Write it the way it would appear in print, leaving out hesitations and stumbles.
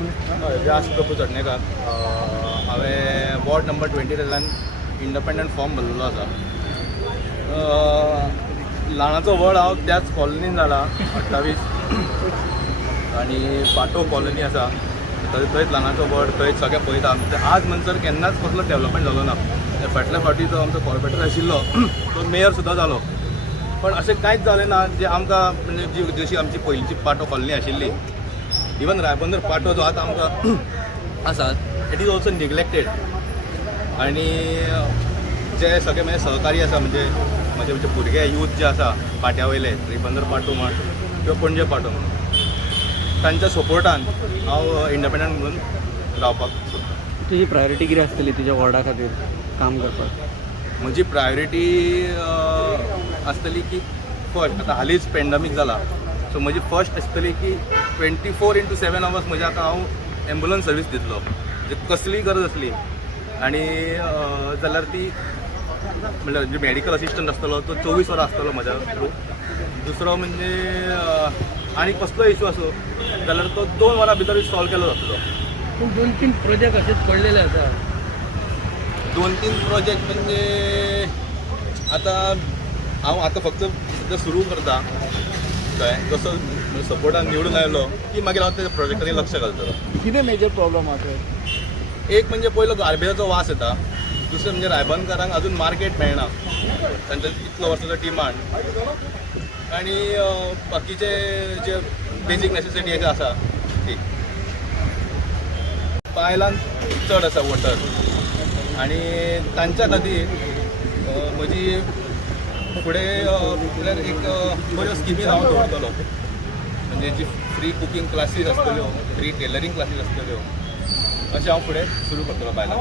व्यास प्रभू चडणेकार. हांवें ward number 20 independent form भरलेलो आसा. ल्हानाचो व्हड हांव त्याच कॉलनीन जाला 28 आनी पाटो कॉलनी आसा थंयच ल्हानाचो व्हड थंय सगळें पळयता. आज म्हणसर केन्नाच कसलो डेवलपमेंट जालो ना. फाटल्या फावटी जो आमचो कॉर्पोरेटर आशिल्लो तो मेयर सुद्दां जालो, पण अशें कांयच जालें ना जे आमकां म्हणजे जशी आमची पयलींची पाटो कॉलनी आशिल्ली. इवन रायबंदर पाटो जो आतां आमकां आसा इट इज ऑल्सो निग्लेक्टेड. आनी जे सगळे म्हणजे सहकारी आसा म्हणजे भुरगे यूथ जे आसा पाट्या वयले रायबंदर पाटो म्हण किंवा पणजे पाटो म्हण तांच्या सपोर्टान हांव इंडिपेंडंट म्हणून रावपाक सोदतां. तुजी प्रायोरिटी कितें आसतली तुज्या वॉर्डा खातीर काम करपाक? म्हजी प्रायोरिटी आसतली की फर्स्ट आतां हालींच पॅन्डेमीक जाला सो म्हजी फर्स्ट आसतली की 24/7 आवर्स म्हणजे आतां हांव एम्बुलन्स सर्वीस दितलो. म्हणजे कसलीय गरज असली आनी जाल्यार ती म्हणल्यार जे मॅडिकल असिस्टंट आसतलो तो 24 वरां आसतलो म्हज्या थ्रू. दुसरो म्हणजे आनी कसलो इशू आसूं जाल्यार तो 2 वरां भितर सॉल्व केलो जातलो. पूण 2-3 प्रोजेक्ट असेच पडलेले आसा. 2-3 प्रोजेक्ट म्हणजे हांव आतां फक्त सद्या सुरू करता कळ्ळें. जसो सपोर्टान निवडून आयलो की मागीर हांव त्या प्रोजेक्टांनी लक्ष घालतलो. कितें मेजर प्रॉब्लम आसा? एक म्हणजे पयलो गार्बेजाचो वास येता. दुसरें म्हणजे रायबंदकारांक अजून मार्केट मेळना तांचो इतलो वर्साचो डिमांड. आनी बाकीचे जे बेजीक नेसेसिटी जे आसा ती बायलांक चड आसा वॉटर आनी तांच्या खातीर म्हजी फुडें म्हळ्यार एक बऱ्यो स्किमी हांव दवरतलो. म्हणजे जी फ्री कुकींग क्लासीस आसतल्यो, फ्री टेलरींग क्लासीस आसतल्यो अशें हांव फुडें सुरू करतलो बायलांक.